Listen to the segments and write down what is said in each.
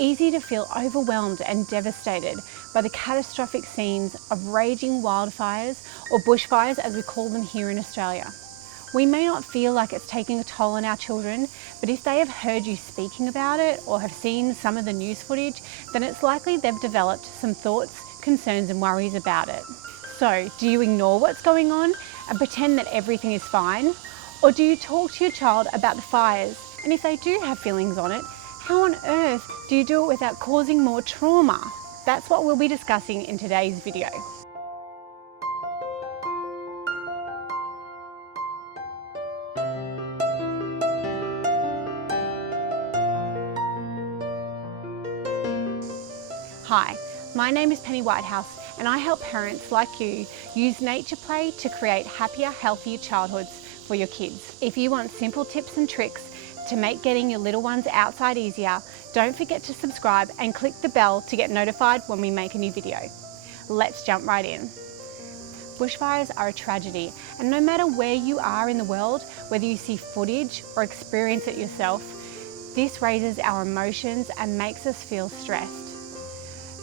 easy to feel overwhelmed and devastated by the catastrophic scenes of raging wildfires, or bushfires as we call them here in Australia. We may not feel like it's taking a toll on our children, but if they have heard you speaking about it or have seen some of the news footage, then it's likely they've developed some thoughts, concerns and worries about it. So, do you ignore what's going on and pretend that everything is fine? Or do you talk to your child about the fires? And if they do have feelings on it, how on earth do you do it without causing more trauma? That's what we'll be discussing in today's video. Hi, my name is Penny Whitehouse and I help parents like you use nature play to create happier, healthier childhoods for your kids. If you want simple tips and tricks to make getting your little ones outside easier, don't forget to subscribe and click the bell to get notified when we make a new video. Let's jump right in. Bushfires are a tragedy, and no matter where you are in the world, whether you see footage or experience it yourself, this raises our emotions and makes us feel stressed.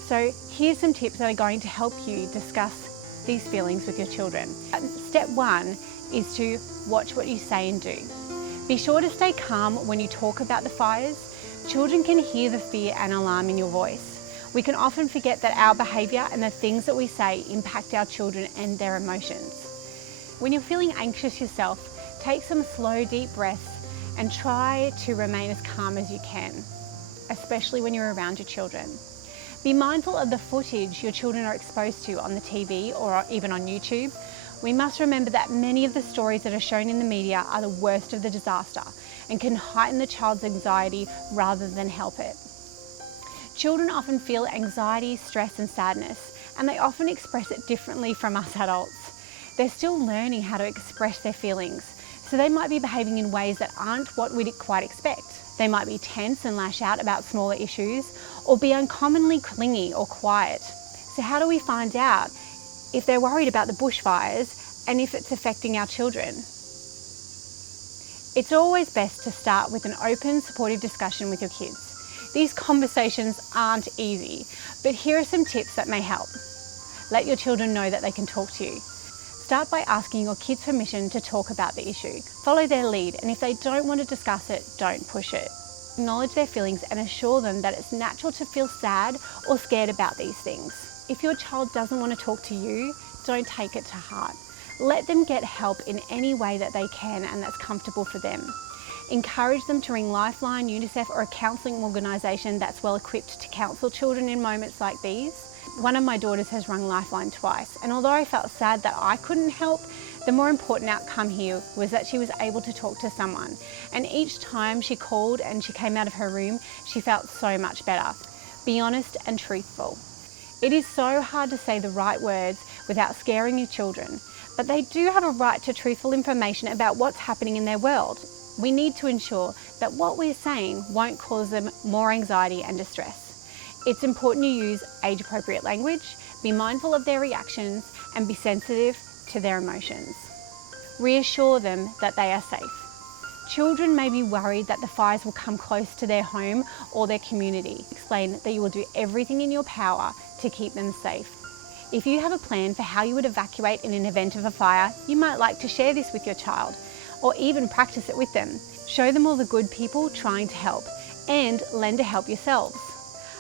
So here's some tips that are going to help you discuss these feelings with your children. Step 1 is to watch what you say and do. Be sure to stay calm when you talk about the fires. Children can hear the fear and alarm in your voice. We can often forget that our behaviour and the things that we say impact our children and their emotions. When you're feeling anxious yourself, take some slow, deep breaths and try to remain as calm as you can, especially when you're around your children. Be mindful of the footage your children are exposed to on the TV or even on YouTube. We must remember that many of the stories that are shown in the media are the worst of the disaster and can heighten the child's anxiety rather than help it. Children often feel anxiety, stress and sadness, and they often express it differently from us adults. They're still learning how to express their feelings, so they might be behaving in ways that aren't what we'd quite expect. They might be tense and lash out about smaller issues, or be uncommonly clingy or quiet. So how do we find out if they're worried about the bushfires and if it's affecting our children? It's always best to start with an open, supportive discussion with your kids. These conversations aren't easy, but here are some tips that may help. Let your children know that they can talk to you. Start by asking your kids permission to talk about the issue. Follow their lead, and if they don't want to discuss it, don't push it. Acknowledge their feelings and assure them that it's natural to feel sad or scared about these things. If your child doesn't want to talk to you, don't take it to heart. Let them get help in any way that they can and that's comfortable for them. Encourage them to ring Lifeline, UNICEF or a counselling organisation that's well equipped to counsel children in moments like these. One of my daughters has rung Lifeline twice, and although I felt sad that I couldn't help, the more important outcome here was that she was able to talk to someone. And each time she called and she came out of her room, she felt so much better. Be honest and truthful. It is so hard to say the right words without scaring your children, but they do have a right to truthful information about what's happening in their world. We need to ensure that what we're saying won't cause them more anxiety and distress. It's important to use age-appropriate language, be mindful of their reactions, and be sensitive to their emotions. Reassure them that they are safe. Children may be worried that the fires will come close to their home or their community. Explain that you will do everything in your power to keep them safe. If you have a plan for how you would evacuate in an event of a fire, you might like to share this with your child, or even practice it with them. Show them all the good people trying to help, and lend a help yourselves.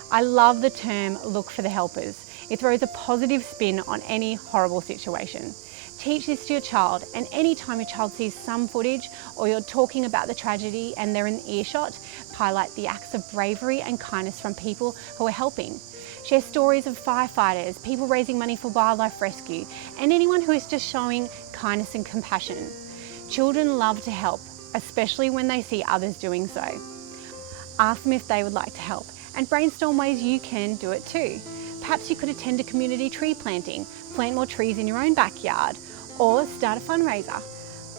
I love the term, look for the helpers. It throws a positive spin on any horrible situation. Teach this to your child, and anytime your child sees some footage or you're talking about the tragedy and they're in earshot, highlight the acts of bravery and kindness from people who are helping. Share stories of firefighters, people raising money for wildlife rescue, and anyone who is just showing kindness and compassion. Children love to help, especially when they see others doing so. Ask them if they would like to help, and brainstorm ways you can do it too. Perhaps you could attend a community tree planting, plant more trees in your own backyard, or start a fundraiser.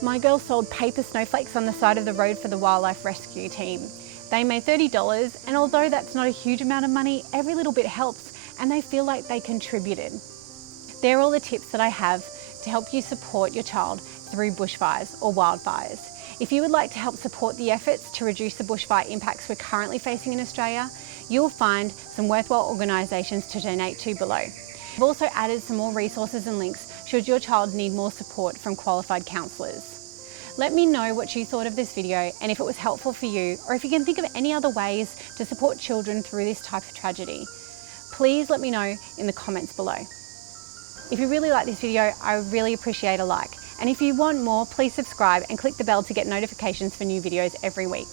My girls sold paper snowflakes on the side of the road for the wildlife rescue team. They made $30, and although that's not a huge amount of money, every little bit helps and they feel like they contributed. They're all the tips that I have to help you support your child through bushfires or wildfires. If you would like to help support the efforts to reduce the bushfire impacts we're currently facing in Australia, You'll find some worthwhile organisations to donate to below. I've also added some more resources and links should your child need more support from qualified counsellors. Let me know what you thought of this video and if it was helpful for you, or if you can think of any other ways to support children through this type of tragedy. Please let me know in the comments below. If you really like this video, I would really appreciate a like. And if you want more, please subscribe and click the bell to get notifications for new videos every week.